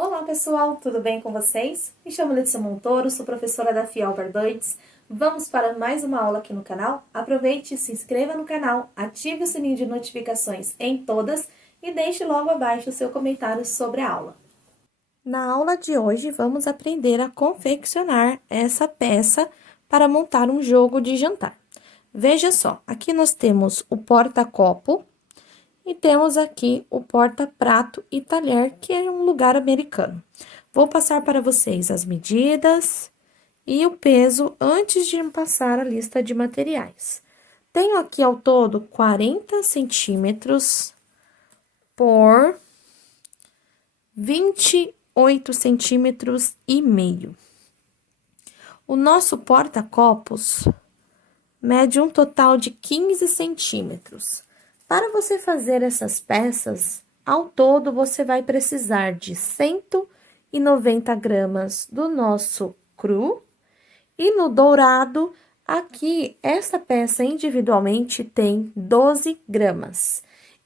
Olá pessoal, tudo bem com vocês? Me chamo Letícia Montoro, sou professora da FIEL Barbantes. Vamos para mais uma aula aqui no canal? Aproveite, se inscreva no canal, ative o sininho de notificações em todas e deixe logo abaixo o seu comentário sobre a aula. Na aula de hoje, vamos aprender a confeccionar essa peça para montar um jogo de jantar. Veja só, aqui nós temos o porta-copo, e temos aqui o porta-prato e talher, que é um lugar americano. Vou passar para vocês as medidas e o peso antes de passar a lista de materiais. Tenho aqui ao todo 40 centímetros por 28 centímetros e meio. O nosso porta-copos mede um total de 15 centímetros. Para você fazer essas peças, ao todo você vai precisar de 190 gramas do nosso cru. E no dourado, aqui, essa peça individualmente tem 12 gramas.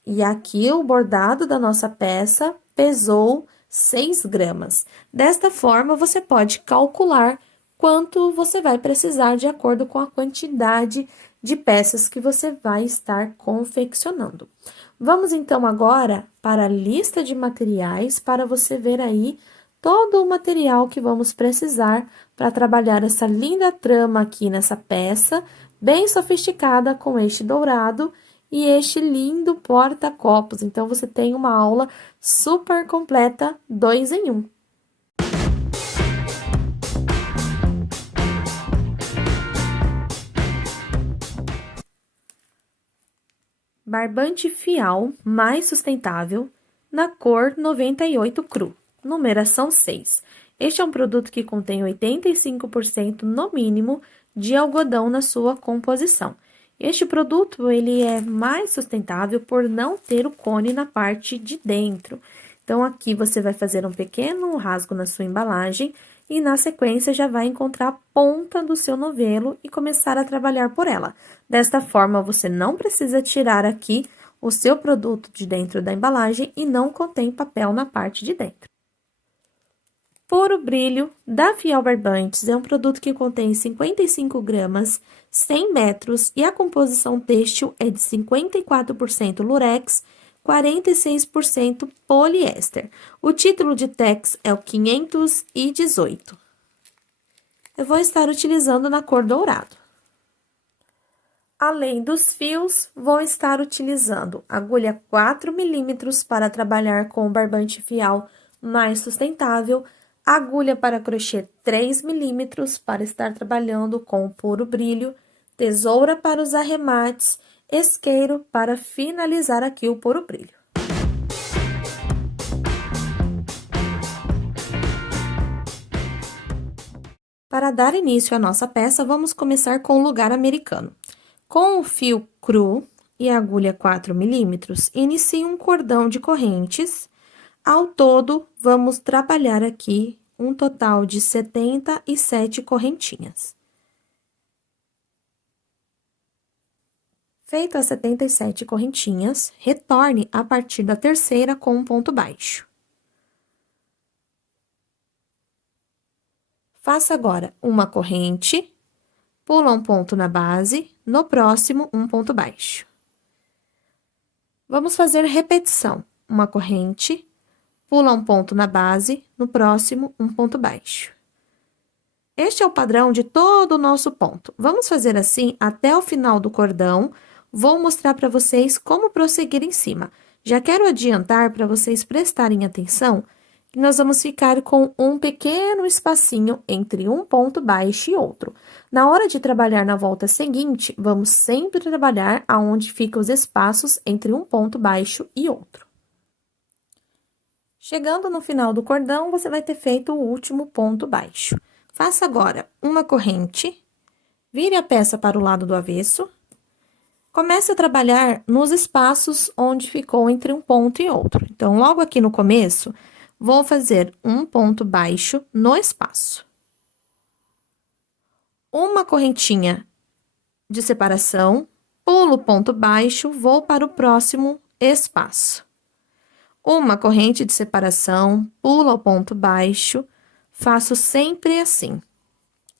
E aqui o bordado da nossa peça pesou 6 gramas. Desta forma, você pode calcular quanto você vai precisar de acordo com a quantidade de peças que você vai estar confeccionando. Vamos então agora para a lista de materiais para você ver aí todo o material que vamos precisar para trabalhar essa linda trama aqui nessa peça, bem sofisticada com este dourado e este lindo porta-copos. Então, você tem uma aula super completa, 2 em 1. Barbante Fial mais sustentável, na cor 98 cru, numeração 6. Este é um produto que contém 85% no mínimo de algodão na sua composição. Este produto, ele é mais sustentável por não ter o cone na parte de dentro. Então, aqui você vai fazer um pequeno rasgo na sua embalagem e, na sequência, já vai encontrar a ponta do seu novelo e começar a trabalhar por ela. Desta forma, você não precisa tirar aqui o seu produto de dentro da embalagem e não contém papel na parte de dentro. Puro Brilho, da Fiel Barbantes, é um produto que contém 55 gramas, 100 metros e a composição têxtil é de 54% lurex, 46% poliéster. O título de Tex é o 518. Eu vou estar utilizando na cor dourado. Além dos fios, vou estar utilizando agulha 4 milímetros para trabalhar com o barbante fial mais sustentável, agulha para crochê 3 milímetros para estar trabalhando com o puro brilho, tesoura para os arremates, isqueiro para finalizar aqui o puro brilho. Para dar início à nossa peça, vamos começar com o lugar americano. Com o fio cru e a agulha 4 milímetros, inicie um cordão de correntes. Ao todo, vamos trabalhar aqui um total de 77 correntinhas. Feito as 77 correntinhas, retorne a partir da terceira com um ponto baixo. Faça agora uma corrente, pula um ponto na base, no próximo, um ponto baixo. Vamos fazer repetição. Uma corrente, pula um ponto na base, no próximo, um ponto baixo. Este é o padrão de todo o nosso ponto. Vamos fazer assim até o final do cordão. Vou mostrar para vocês como prosseguir em cima. Já quero adiantar para vocês prestarem atenção que nós vamos ficar com um pequeno espacinho entre um ponto baixo e outro. Na hora de trabalhar na volta seguinte, vamos sempre trabalhar aonde ficam os espaços entre um ponto baixo e outro. Chegando no final do cordão, você vai ter feito o último ponto baixo. Faça agora uma corrente, vire a peça para o lado do avesso. Comece a trabalhar nos espaços onde ficou entre um ponto e outro. Então, logo aqui no começo, vou fazer um ponto baixo no espaço. Uma correntinha de separação, pulo o ponto baixo, vou para o próximo espaço. Uma corrente de separação, pula o ponto baixo, faço sempre assim.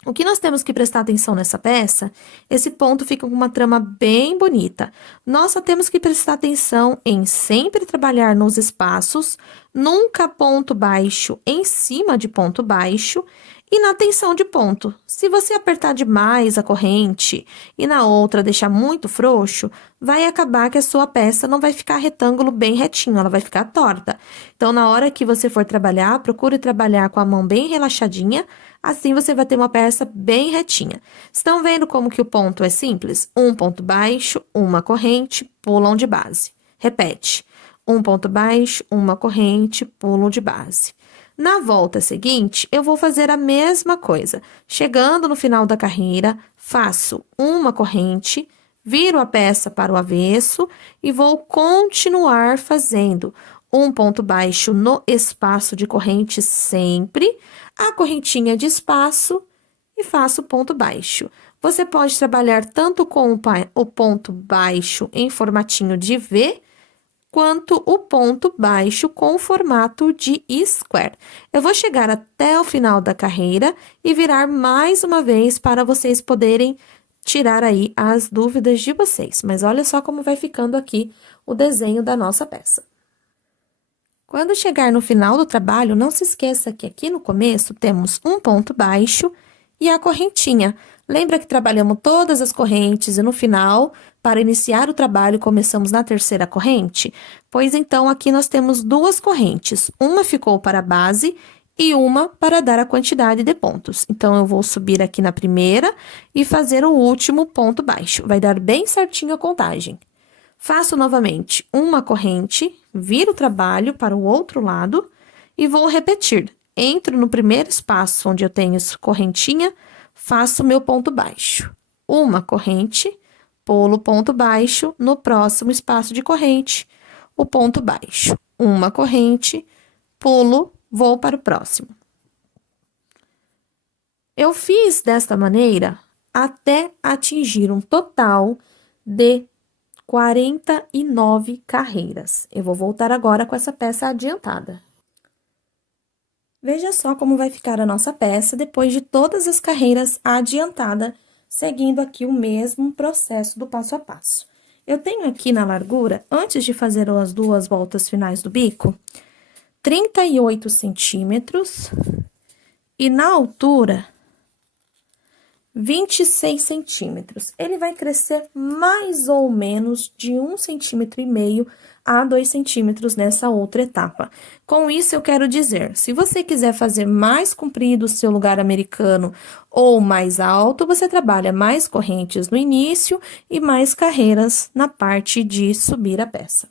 O que nós temos que prestar atenção nessa peça, esse ponto fica com uma trama bem bonita. Nós só temos que prestar atenção em sempre trabalhar nos espaços, nunca ponto baixo em cima de ponto baixo e na tensão de ponto. Se você apertar demais a corrente e na outra deixar muito frouxo, vai acabar que a sua peça não vai ficar retângulo bem retinho, ela vai ficar torta. Então, na hora que você for trabalhar, procure trabalhar com a mão bem relaxadinha, assim você vai ter uma peça bem retinha. Estão vendo como que o ponto é simples? Um ponto baixo, uma corrente, pulam de base. Repete. Um ponto baixo, uma corrente, pulo de base. Na volta seguinte, eu vou fazer a mesma coisa. Chegando no final da carreira, faço uma corrente, viro a peça para o avesso e vou continuar fazendo um ponto baixo no espaço de corrente sempre, a correntinha de espaço e faço ponto baixo. Você pode trabalhar tanto com o ponto baixo em formatinho de V, quanto o ponto baixo com o formato de square. Eu vou chegar até o final da carreira e virar mais uma vez para vocês poderem tirar aí as dúvidas de vocês. Mas olha só como vai ficando aqui o desenho da nossa peça. Quando chegar no final do trabalho, não se esqueça que aqui no começo temos um ponto baixo e a correntinha. Lembra que trabalhamos todas as correntes e no final, para iniciar o trabalho, começamos na terceira corrente? Pois então, aqui nós temos duas correntes. Uma ficou para a base e uma para dar a quantidade de pontos. Então, eu vou subir aqui na primeira e fazer o último ponto baixo. Vai dar bem certinho a contagem. Faço novamente uma corrente, viro o trabalho para o outro lado e vou repetir. Entro no primeiro espaço onde eu tenho correntinha, faço meu ponto baixo. Uma corrente, pulo ponto baixo, no próximo espaço de corrente, o ponto baixo. Uma corrente, pulo, vou para o próximo. Eu fiz desta maneira até atingir um total de 49 carreiras. Eu vou voltar agora com essa peça adiantada. Veja só como vai ficar a nossa peça depois de todas as carreiras adiantada, seguindo aqui o mesmo processo do passo a passo. Eu tenho aqui na largura, antes de fazer as duas voltas finais do bico, 38 centímetros e na altura, 26 centímetros. Ele vai crescer mais ou menos de 1,5 centímetro a 2 centímetros nessa outra etapa. Com isso, eu quero dizer, se você quiser fazer mais comprido o seu lugar americano ou mais alto, você trabalha mais correntes no início e mais carreiras na parte de subir a peça.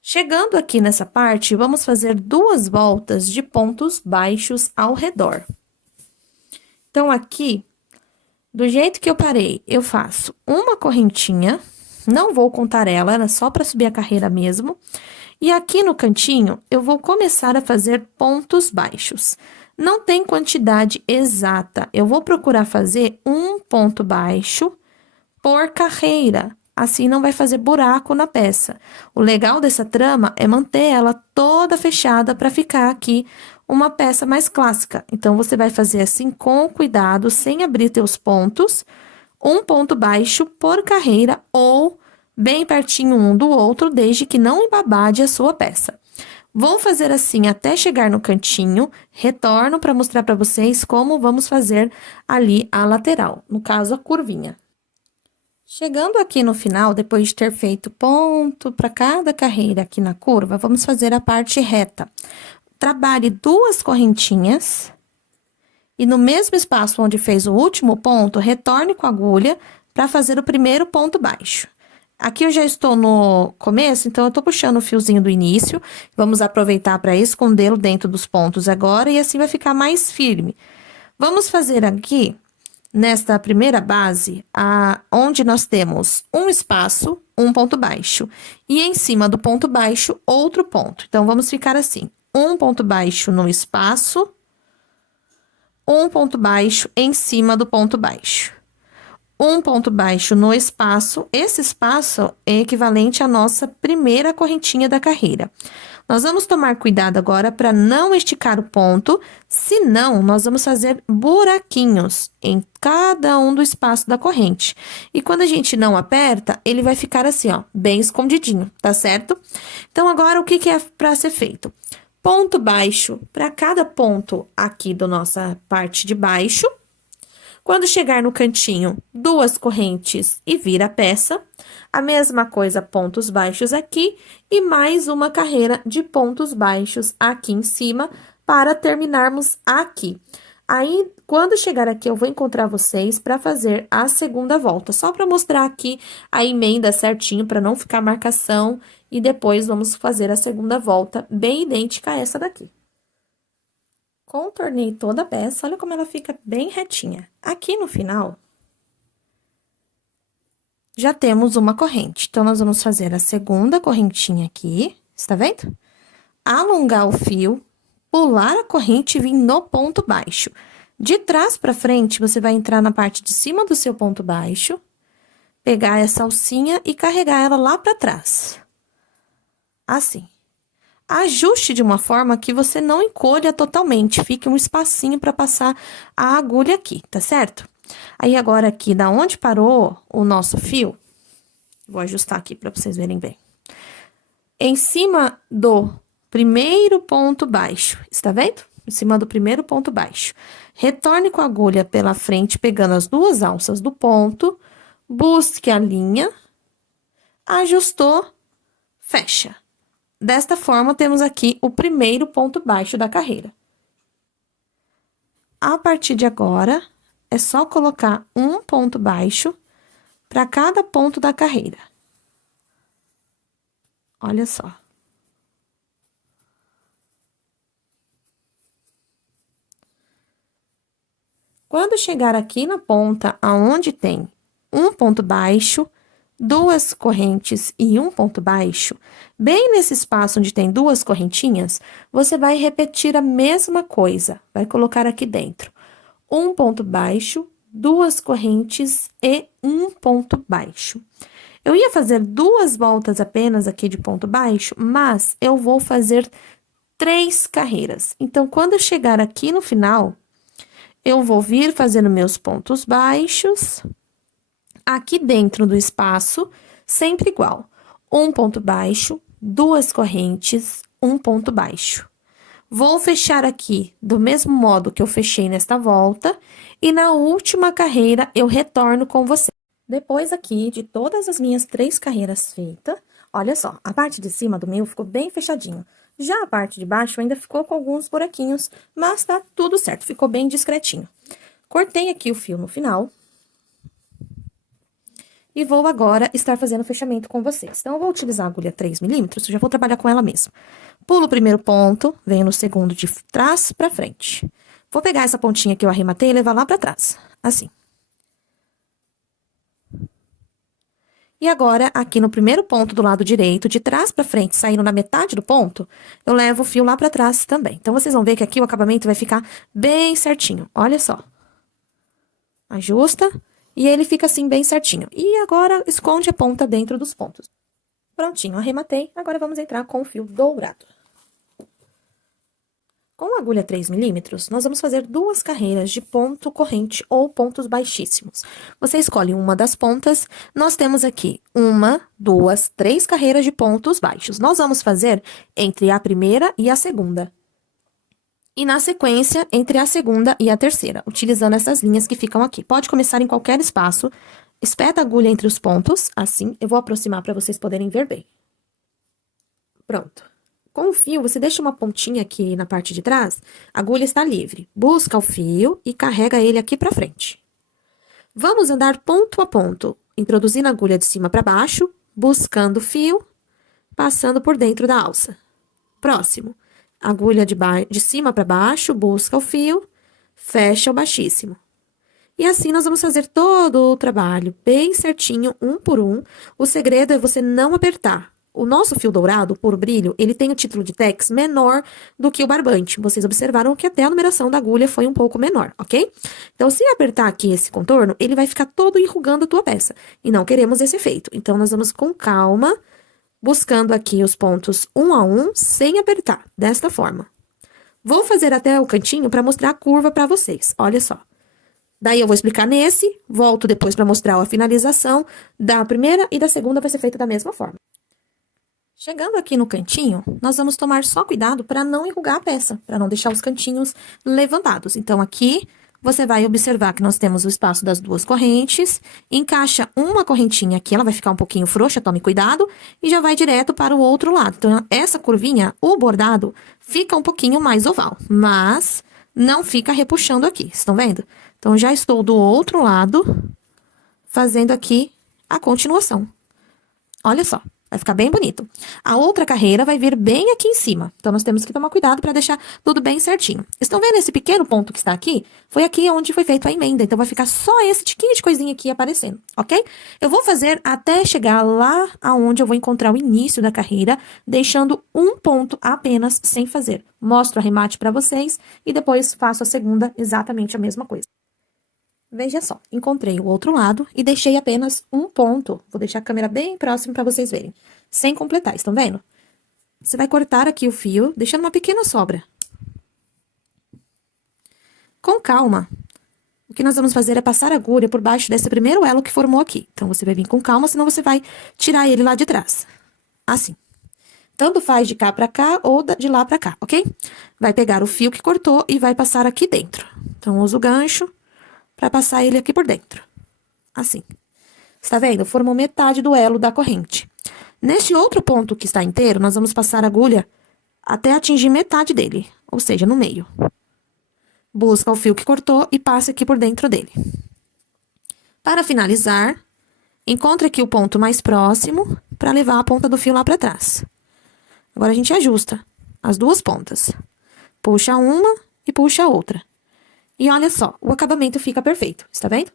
Chegando aqui nessa parte, vamos fazer duas voltas de pontos baixos ao redor. Então, aqui, do jeito que eu parei, eu faço uma correntinha, não vou contar ela, era só para subir a carreira mesmo. E aqui no cantinho, eu vou começar a fazer pontos baixos. Não tem quantidade exata, eu vou procurar fazer um ponto baixo por carreira. Assim, não vai fazer buraco na peça. O legal dessa trama é manter ela toda fechada para ficar aqui uma peça mais clássica. Então, você vai fazer assim com cuidado, sem abrir teus pontos, um ponto baixo por carreira ou bem pertinho um do outro, desde que não embabade a sua peça. Vou fazer assim até chegar no cantinho, retorno para mostrar para vocês como vamos fazer ali a lateral, no caso, a curvinha. Chegando aqui no final, depois de ter feito ponto para cada carreira aqui na curva, vamos fazer a parte reta. Trabalhe duas correntinhas e no mesmo espaço onde fez o último ponto, retorne com a agulha para fazer o primeiro ponto baixo. Aqui eu já estou no começo, então eu tô puxando o fiozinho do início. Vamos aproveitar para escondê-lo dentro dos pontos agora e assim vai ficar mais firme. Vamos fazer aqui, nesta primeira base, onde nós temos um espaço, um ponto baixo. E em cima do ponto baixo, outro ponto. Então, vamos ficar assim. Um ponto baixo no espaço, um ponto baixo em cima do ponto baixo. Um ponto baixo no espaço, esse espaço é equivalente à nossa primeira correntinha da carreira. Nós vamos tomar cuidado agora para não esticar o ponto, senão nós vamos fazer buraquinhos em cada um do espaço da corrente. E quando a gente não aperta, ele vai ficar assim, ó, bem escondidinho, tá certo? Então, agora, o que que é para ser feito? Ponto baixo para cada ponto aqui da nossa parte de baixo. Quando chegar no cantinho, 2 correntes e vira a peça. A mesma coisa, pontos baixos aqui e mais uma carreira de pontos baixos aqui em cima para terminarmos aqui. Aí, quando chegar aqui, eu vou encontrar vocês para fazer a segunda volta, só para mostrar aqui a emenda certinho, para não ficar marcação, e depois vamos fazer a segunda volta, bem idêntica a essa daqui. Contornei toda a peça, olha como ela fica bem retinha. Aqui no final, já temos uma corrente. Então, nós vamos fazer a segunda correntinha aqui, está vendo? Alongar o fio, pular a corrente e vir no ponto baixo. De trás para frente, você vai entrar na parte de cima do seu ponto baixo, pegar essa alcinha e carregar ela lá para trás. Assim. Ajuste de uma forma que você não encolha totalmente, fique um espacinho para passar a agulha aqui, tá certo? Aí, agora aqui, da onde parou o nosso fio, vou ajustar aqui para vocês verem bem. Em cima do primeiro ponto baixo, está vendo? Em cima do primeiro ponto baixo. Retorne com a agulha pela frente, pegando as 2 alças do ponto, busque a linha, ajustou, fecha. Desta forma, temos aqui o primeiro ponto baixo da carreira. A partir de agora, é só colocar um ponto baixo para cada ponto da carreira. Olha só. Quando chegar aqui na ponta, aonde tem um ponto baixo, 2 correntes e um ponto baixo, bem nesse espaço onde tem 2 correntinhas, você vai repetir a mesma coisa. Vai colocar aqui dentro um ponto baixo, 2 correntes e um ponto baixo. Eu ia fazer 2 voltas apenas aqui de ponto baixo, mas eu vou fazer 3 carreiras. Então, quando eu chegar aqui no final, eu vou vir fazendo meus pontos baixos aqui dentro do espaço, sempre igual. Um ponto baixo, 2 correntes, um ponto baixo. Vou fechar aqui do mesmo modo que eu fechei nesta volta, e na última carreira eu retorno com você. Depois aqui de todas as minhas 3 carreiras feitas, olha só, a parte de cima do meu ficou bem fechadinho. Já a parte de baixo ainda ficou com alguns buraquinhos, mas tá tudo certo, ficou bem discretinho. Cortei aqui o fio no final. E vou agora estar fazendo o fechamento com vocês. Então, eu vou utilizar a agulha 3 milímetros, já vou trabalhar com ela mesmo. Pulo o primeiro ponto, venho no segundo de trás pra frente. Vou pegar essa pontinha que eu arrematei e levar lá pra trás, assim. E agora, aqui no primeiro ponto do lado direito, de trás pra frente, saindo na metade do ponto, eu levo o fio lá pra trás também. Então, vocês vão ver que aqui o acabamento vai ficar bem certinho, olha só. Ajusta. E ele fica assim bem certinho. E agora, esconde a ponta dentro dos pontos. Prontinho, arrematei. Agora, vamos entrar com o fio dourado. Com a agulha 3 milímetros, nós vamos fazer 2 carreiras de ponto corrente ou pontos baixíssimos. Você escolhe uma das pontas. Nós temos aqui 1, 2, 3 carreiras de pontos baixos. Nós vamos fazer entre a primeira e a segunda. E na sequência, entre a segunda e a terceira, utilizando essas linhas que ficam aqui. Pode começar em qualquer espaço, espeta a agulha entre os pontos, assim. Eu vou aproximar para vocês poderem ver bem. Pronto. Com o fio, você deixa uma pontinha aqui na parte de trás, a agulha está livre. Busca o fio e carrega ele aqui para frente. Vamos andar ponto a ponto, introduzindo a agulha de cima para baixo, buscando o fio, passando por dentro da alça. Próximo. Agulha de cima para baixo, busca o fio, fecha o baixíssimo. E assim nós vamos fazer todo o trabalho bem certinho, um por um. O segredo é você não apertar. O nosso fio dourado, por brilho, ele tem o título de tex menor do que o barbante. Vocês observaram que até a numeração da agulha foi um pouco menor, ok? Então, se apertar aqui esse contorno, ele vai ficar todo enrugando a tua peça. E não queremos esse efeito. Então, nós vamos com calma buscando aqui os pontos um a um, sem apertar, desta forma. Vou fazer até o cantinho para mostrar a curva para vocês, olha só. Daí eu vou explicar nesse, volto depois para mostrar a finalização da primeira e da segunda vai ser feita da mesma forma. Chegando aqui no cantinho, nós vamos tomar só cuidado para não enrugar a peça, para não deixar os cantinhos levantados. Então, aqui, você vai observar que nós temos o espaço das duas correntes, encaixa uma correntinha aqui, ela vai ficar um pouquinho frouxa, tome cuidado, e já vai direto para o outro lado. Então, essa curvinha, o bordado, fica um pouquinho mais oval, mas não fica repuxando aqui, estão vendo? Então, já estou do outro lado, fazendo aqui a continuação. Olha só. Vai ficar bem bonito. A outra carreira vai vir bem aqui em cima. Então, nós temos que tomar cuidado para deixar tudo bem certinho. Estão vendo esse pequeno ponto que está aqui? Foi aqui onde foi feita a emenda. Então, vai ficar só esse tiquinho de coisinha aqui aparecendo, ok? Eu vou fazer até chegar lá aonde eu vou encontrar o início da carreira, deixando um ponto apenas sem fazer. Mostro o arremate para vocês e depois faço a segunda exatamente a mesma coisa. Veja só, encontrei o outro lado e deixei apenas um ponto. Vou deixar a câmera bem próxima para vocês verem. Sem completar, estão vendo? Você vai cortar aqui o fio, deixando uma pequena sobra. Com calma, o que nós vamos fazer é passar a agulha por baixo desse primeiro elo que formou aqui. Então, você vai vir com calma, senão você vai tirar ele lá de trás. Assim. Tanto faz de cá pra cá ou de lá pra cá, ok? Vai pegar o fio que cortou e vai passar aqui dentro. Então, usa o gancho para passar ele aqui por dentro. Assim. Está vendo? Formou metade do elo da corrente. Neste outro ponto que está inteiro, nós vamos passar a agulha até atingir metade dele, ou seja, no meio. Busca o fio que cortou e passa aqui por dentro dele. Para finalizar, encontre aqui o ponto mais próximo para levar a ponta do fio lá para trás. Agora, a gente ajusta as duas pontas. Puxa uma e puxa a outra. E olha só, o acabamento fica perfeito, está vendo?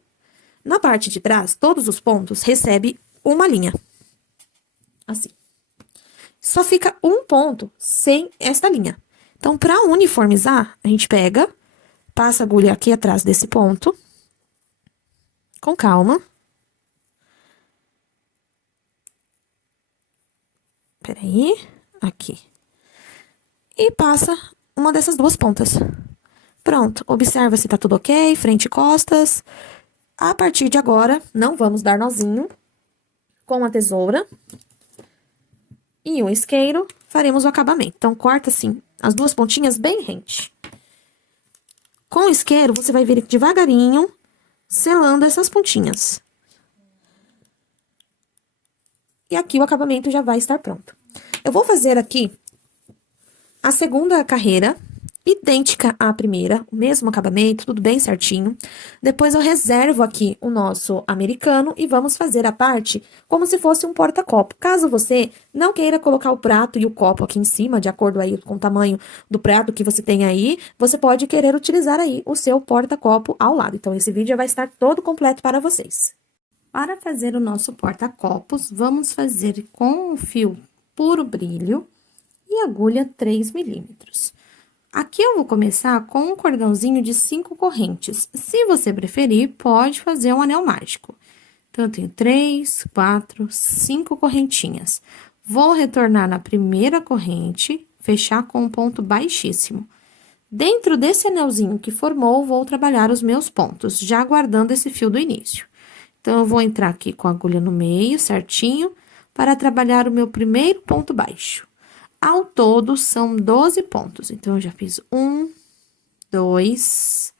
Na parte de trás, todos os pontos recebem uma linha. Assim. Só fica um ponto sem esta linha. Então, para uniformizar, a gente pega, passa a agulha aqui atrás desse ponto, com calma. Peraí, aqui. E passa uma dessas duas pontas. Pronto, observa se tá tudo ok, frente e costas. A partir de agora, não vamos dar nozinho. Com a tesoura e um isqueiro, faremos o acabamento. Então, corta assim, as duas pontinhas bem rente. Com o isqueiro, você vai vir devagarinho, selando essas pontinhas. E aqui o acabamento já vai estar pronto. Eu vou fazer aqui a segunda carreira, idêntica à primeira, o mesmo acabamento, tudo bem certinho. Depois eu reservo aqui o nosso americano e vamos fazer a parte como se fosse um porta-copo. Caso você não queira colocar o prato e o copo aqui em cima, de acordo aí com o tamanho do prato que você tem aí, você pode querer utilizar aí o seu porta-copo ao lado. Então, esse vídeo vai estar todo completo para vocês. Para fazer o nosso porta-copos, vamos fazer com o fio puro brilho e agulha 3 milímetros. Aqui eu vou começar com um cordãozinho de 5 correntes. Se você preferir, pode fazer um anel mágico. Então, eu tenho 3, 4, 5 correntinhas. Vou retornar na primeira corrente, fechar com um ponto baixíssimo. Dentro desse anelzinho que formou, vou trabalhar os meus pontos, já guardando esse fio do início. Então, eu vou entrar aqui com a agulha no meio, certinho, para trabalhar o meu primeiro ponto baixo. Ao todo, são 12 pontos. Então, eu já fiz 1, 2,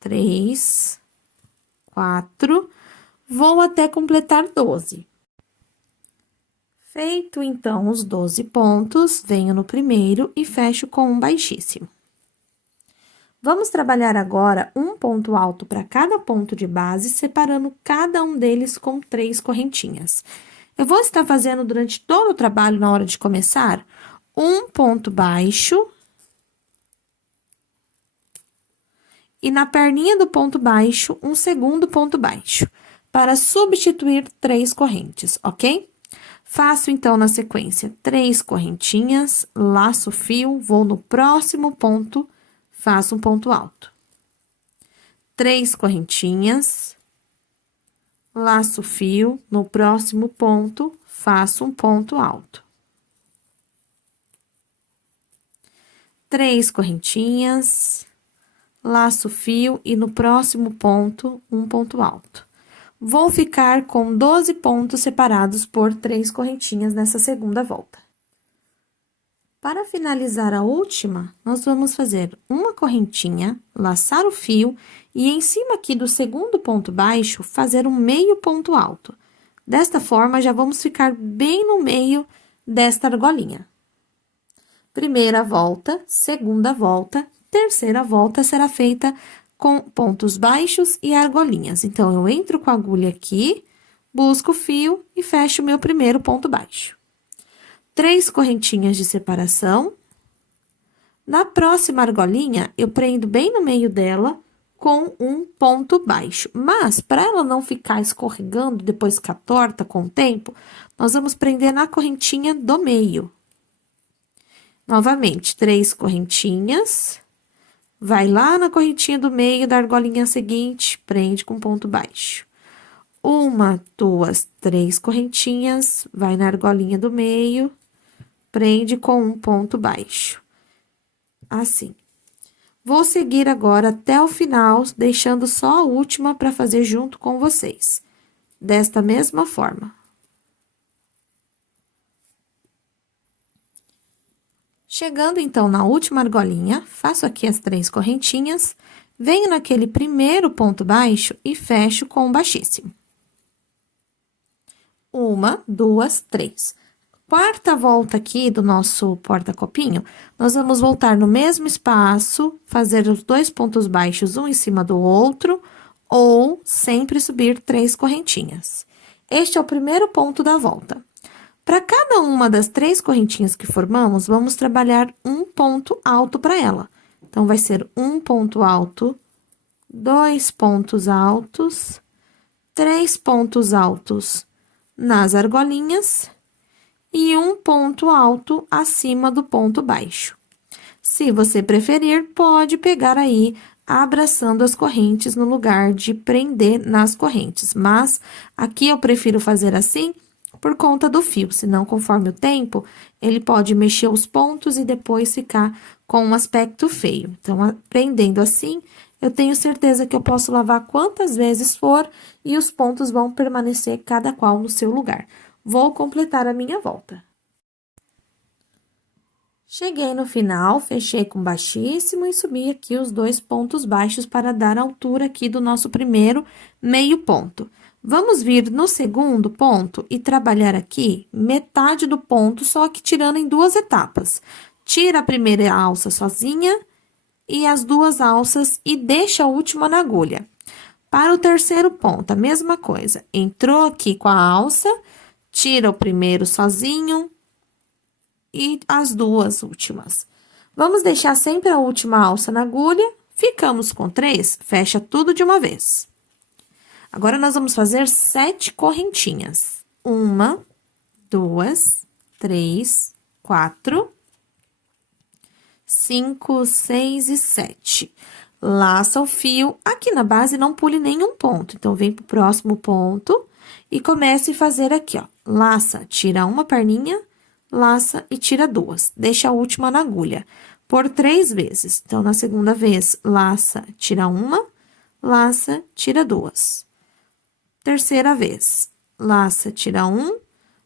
3, 4, vou até completar 12. Feito, então, os 12 pontos, venho no primeiro e fecho com um baixíssimo. Vamos trabalhar agora um ponto alto para cada ponto de base, separando cada um deles com 3 correntinhas. Eu vou estar fazendo durante todo o trabalho, na hora de começar, um ponto baixo. E na perninha do ponto baixo, um segundo ponto baixo, para substituir 3 correntes, ok? Faço, então, na sequência, 3 correntinhas, laço o fio, vou no próximo ponto, faço um ponto alto. 3 correntinhas, laço o fio, no próximo ponto, faço um ponto alto. 3 correntinhas, laço o fio e no próximo ponto, um ponto alto. Vou ficar com 12 pontos separados por 3 correntinhas nessa segunda volta. Para finalizar a última, nós vamos fazer uma correntinha, laçar o fio e em cima aqui do segundo ponto baixo, fazer um meio ponto alto. Desta forma, já vamos ficar bem no meio desta argolinha. Primeira volta, segunda volta, terceira volta será feita com pontos baixos e argolinhas. Então, eu entro com a agulha aqui, busco o fio e fecho o meu primeiro ponto baixo. 3 correntinhas de separação. Na próxima argolinha, eu prendo bem no meio dela com um ponto baixo. Mas, para ela não ficar escorregando, depois ficar torta com o tempo, nós vamos prender na correntinha do meio. Novamente, 3 correntinhas. Vai lá na correntinha do meio da argolinha seguinte, prende com ponto baixo. 1, 2, 3 correntinhas, vai na argolinha do meio, prende com um ponto baixo. Assim. Vou seguir agora até o final, deixando só a última para fazer junto com vocês. Desta mesma forma. Chegando, então, na última argolinha, faço aqui as 3 correntinhas, venho naquele primeiro ponto baixo e fecho com um baixíssimo. 1, 2, 3. Quarta volta aqui do nosso porta-copinho, nós vamos voltar no mesmo espaço, fazer os 2 pontos baixos um em cima do outro, ou sempre subir 3 correntinhas. Este é o primeiro ponto da volta. Para cada uma das 3 correntinhas que formamos, vamos trabalhar um ponto alto para ela. Então, vai ser um ponto alto, 2 pontos altos, 3 pontos altos nas argolinhas e um ponto alto acima do ponto baixo. Se você preferir, pode pegar aí abraçando as correntes no lugar de prender nas correntes. Mas, aqui eu prefiro fazer assim por conta do fio, senão, conforme o tempo, ele pode mexer os pontos e depois ficar com um aspecto feio. Então, prendendo assim, eu tenho certeza que eu posso lavar quantas vezes for e os pontos vão permanecer cada qual no seu lugar. Vou completar a minha volta. Cheguei no final, fechei com baixíssimo e subi aqui os 2 pontos baixos para dar a altura aqui do nosso primeiro meio ponto. Vamos vir no segundo ponto e trabalhar aqui metade do ponto, só que tirando em 2 etapas. Tira a primeira alça sozinha e as 2 alças e deixa a última na agulha. Para o terceiro ponto, a mesma coisa. Entrou aqui com a alça, tira o primeiro sozinho e as 2 últimas. Vamos deixar sempre a última alça na agulha, ficamos com 3, fecha tudo de uma vez. Agora, nós vamos fazer 7 correntinhas. 1, 2, 3, 4, 5, 6 e 7. Laça o fio. Aqui na base, não pule nenhum ponto. Então, vem pro próximo ponto e comece a fazer aqui, ó. Laça, tira uma perninha, laça e tira 2. Deixa a última na agulha. Por 3 vezes. Então, na segunda vez, laça, tira uma, laça, tira 2. Terceira vez, laça, tira 1,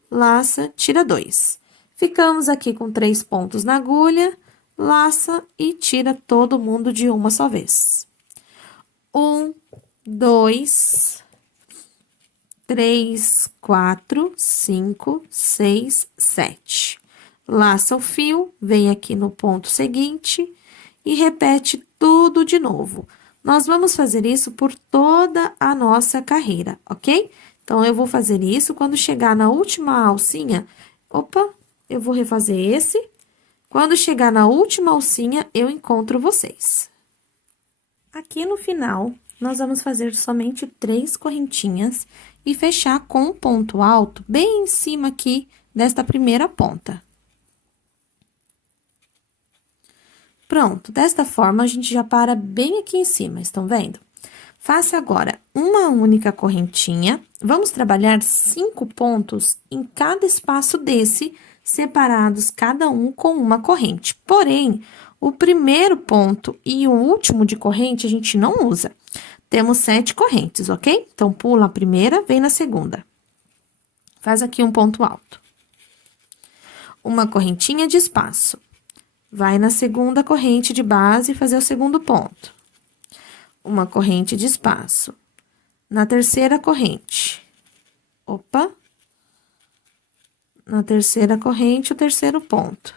laça, tira 2. Ficamos aqui com 3 pontos na agulha, laça e tira todo mundo de uma só vez. 1, 2, 3, 4, 5, 6, 7. Laça o fio, vem aqui no ponto seguinte e repete tudo de novo. Nós vamos fazer isso por toda a nossa carreira, ok? Então, eu vou fazer isso quando chegar na última alcinha. Opa, eu vou refazer esse. Quando chegar na última alcinha, eu encontro vocês. Aqui no final, nós vamos fazer somente 3 correntinhas e fechar com um ponto alto bem em cima aqui desta primeira ponta. Pronto, desta forma, a gente já para bem aqui em cima, estão vendo? Faça agora uma única correntinha. Vamos trabalhar 5 pontos em cada espaço desse, separados cada um com uma corrente. Porém, o primeiro ponto e o último de corrente a gente não usa. Temos 7 correntes, ok? Então, pula a primeira, vem na segunda. Faz aqui um ponto alto. Uma correntinha de espaço. Vai na segunda corrente de base fazer o segundo ponto. Uma corrente de espaço. Na terceira corrente. Opa! Na terceira corrente, o terceiro ponto.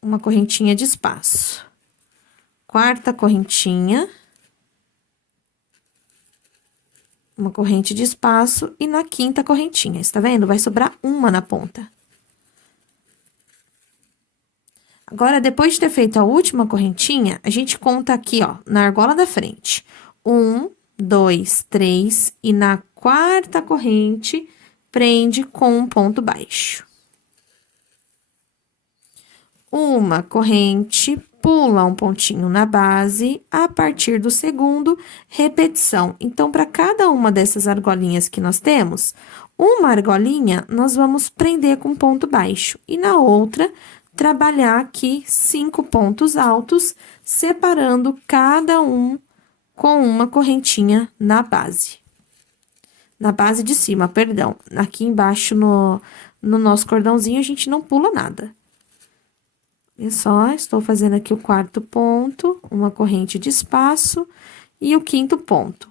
Uma correntinha de espaço. Quarta correntinha. Uma corrente de espaço e na quinta correntinha. Está vendo? Vai sobrar uma na ponta. Agora, depois de ter feito a última correntinha, a gente conta aqui, ó, na argola da frente. 1, 2, 3, e na quarta corrente, prende com um ponto baixo. Uma corrente, pula um pontinho na base, a partir do segundo, repetição. Então, para cada uma dessas argolinhas que nós temos, uma argolinha nós vamos prender com ponto baixo, e na outra, trabalhar aqui 5 pontos altos, separando cada um com uma correntinha na base. Na base de cima, perdão. Aqui embaixo no nosso cordãozinho, a gente não pula nada. É só, estou fazendo aqui o quarto ponto, uma corrente de espaço e o quinto ponto.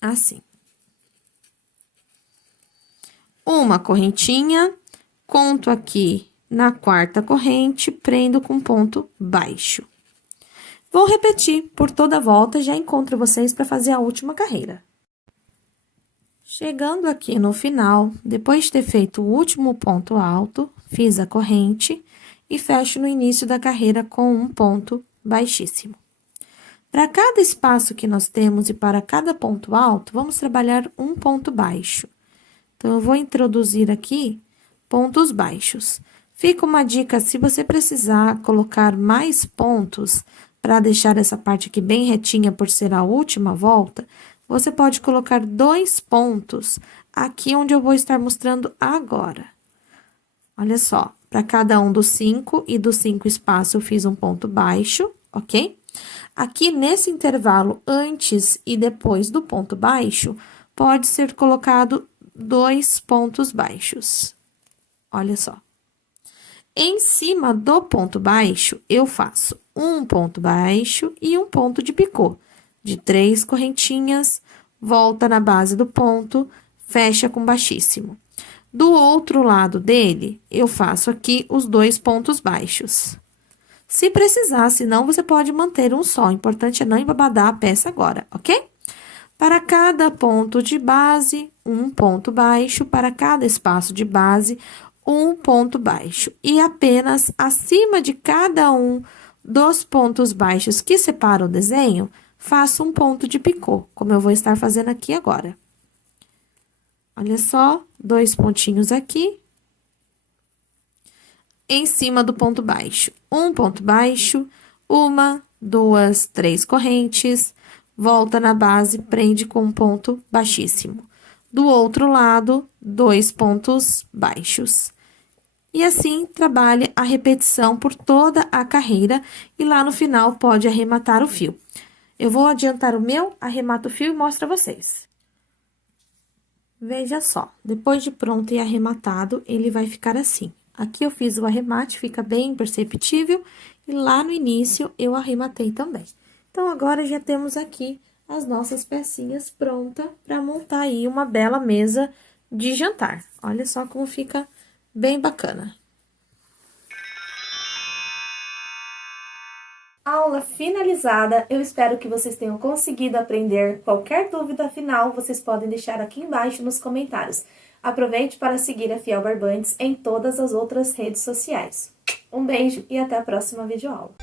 Assim. Uma correntinha, conto aqui na quarta corrente, prendo com ponto baixo. Vou repetir por toda a volta, já encontro vocês para fazer a última carreira. Chegando aqui no final, depois de ter feito o último ponto alto, fiz a corrente e fecho no início da carreira com um ponto baixíssimo. Para cada espaço que nós temos e para cada ponto alto, vamos trabalhar um ponto baixo. Então, eu vou introduzir aqui pontos baixos. Fica uma dica, se você precisar colocar mais pontos, para deixar essa parte aqui bem retinha por ser a última volta, você pode colocar 2 pontos aqui onde eu vou estar mostrando agora. Olha só, para cada um dos 5 e dos 5 espaços eu fiz um ponto baixo, ok? Aqui nesse intervalo antes e depois do ponto baixo, pode ser colocado 2 pontos baixos. Olha só. Em cima do ponto baixo, eu faço um ponto baixo e um ponto de picô, de 3 correntinhas, volta na base do ponto, fecha com baixíssimo. Do outro lado dele, eu faço aqui os 2 pontos baixos. Se precisar, senão você pode manter um só, o importante é não embabadar a peça agora, ok? Para cada ponto de base, um ponto baixo, para cada espaço de base, um ponto baixo. E apenas acima de cada um dos pontos baixos que separam o desenho, faço um ponto de picô, como eu vou estar fazendo aqui agora. Olha só, 2 pontinhos aqui. Em cima do ponto baixo, um ponto baixo, 1, 2, 3 correntes, volta na base, prende com um ponto baixíssimo. Do outro lado, 2 pontos baixos. E assim, trabalhe a repetição por toda a carreira e lá no final pode arrematar o fio. Eu vou adiantar o meu, arremato o fio e mostro a vocês. Veja só, depois de pronto e arrematado, ele vai ficar assim. Aqui eu fiz o arremate, fica bem perceptível, e lá no início eu arrematei também. Então, agora já temos aqui as nossas pecinhas prontas para montar aí uma bela mesa de jantar. Olha só como fica bem bacana. Aula finalizada, eu espero que vocês tenham conseguido aprender. Qualquer dúvida final, vocês podem deixar aqui embaixo nos comentários. Aproveite para seguir a Fiel Barbantes em todas as outras redes sociais. Um beijo e até a próxima videoaula.